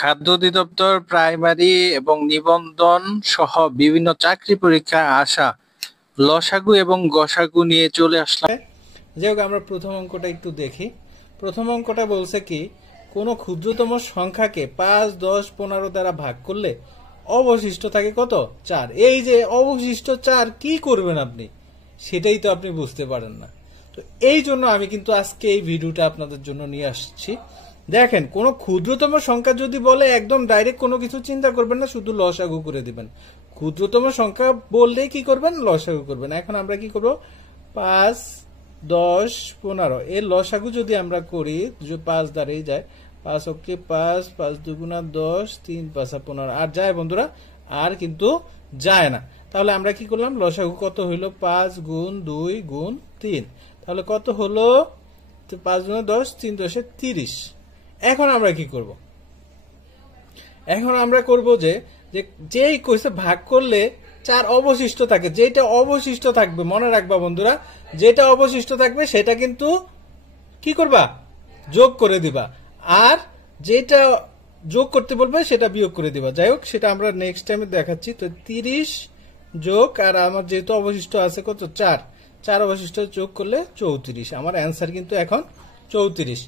খাদ্য অধিদপ্তর প্রাইমারি এবং নিবন্ধন সহ বিভিন্ন চাকরি পরীক্ষায় আসা লসাগু এবং গসাগু নিয়ে চলে আসলাম। যাই হোক, আমরা প্রথম অঙ্কটা একটু দেখি। প্রথম অঙ্কটা বলছে কি, কোনো ক্ষুদ্রতম সংখ্যাকে 5, 10, 15 দ্বারা ভাগ করলে অবশিষ্ট থাকে কত? 4। এই যে অবশিষ্ট 4 কি করবেন আপনি, সেটাই তো আপনি বুঝতে পারেন না। তো এই জন্য আমি কিন্তু আজকে এই ভিডিওটা আপনাদের জন্য নিয়ে আসছি। দেখেন, কোনো ক্ষুদ্রতম সংখ্যা যদি বলে একদম ডাইরেক্ট কোনো কিছু চিন্তা করবেন না, শুধু লসাগু করে দিবেন। ক্ষুদ্রতম সংখ্যা বললেই কি করবেন? লসাগু করবেন। এখন আমরা কি করব? 5, 10, 15 এর লসাগু যদি আমরা করি, 5 দ্বারাই যায়। 5 ওকে 5, 5 দুগুণা 10, 3 5 15। আর যায় বন্ধুরা? আর কিন্তু যায় না। তাহলে আমরা কি করলাম? লসাগু কত হইল? 5 গুণ 2 গুণ 3। তাহলে কত হলো? 5 গুণা 10, 3 10 30। এখন আমরা কি করব? এখন আমরা করব যে যেই কইছে ভাগ করলে 4 অবশিষ্ট থাকে, যেটা অবশিষ্ট থাকবে মনে রাখবা বন্ধুরা, যেটা অবশিষ্ট থাকবে সেটা কিন্তু কি করবা? যোগ করে দিবা। আর যেটা যোগ করতে বলবে সেটা বিয়োগ করে দিবা। যাই হোক, সেটা আমরা নেক্সট টাইমে দেখাচ্ছি। তো 30 যোগ, আর আমার যেহেতু অবশিষ্ট আছে কত? 4 অবশিষ্ট যোগ করলে 34। আমার অ্যান্সার কিন্তু এখন 34।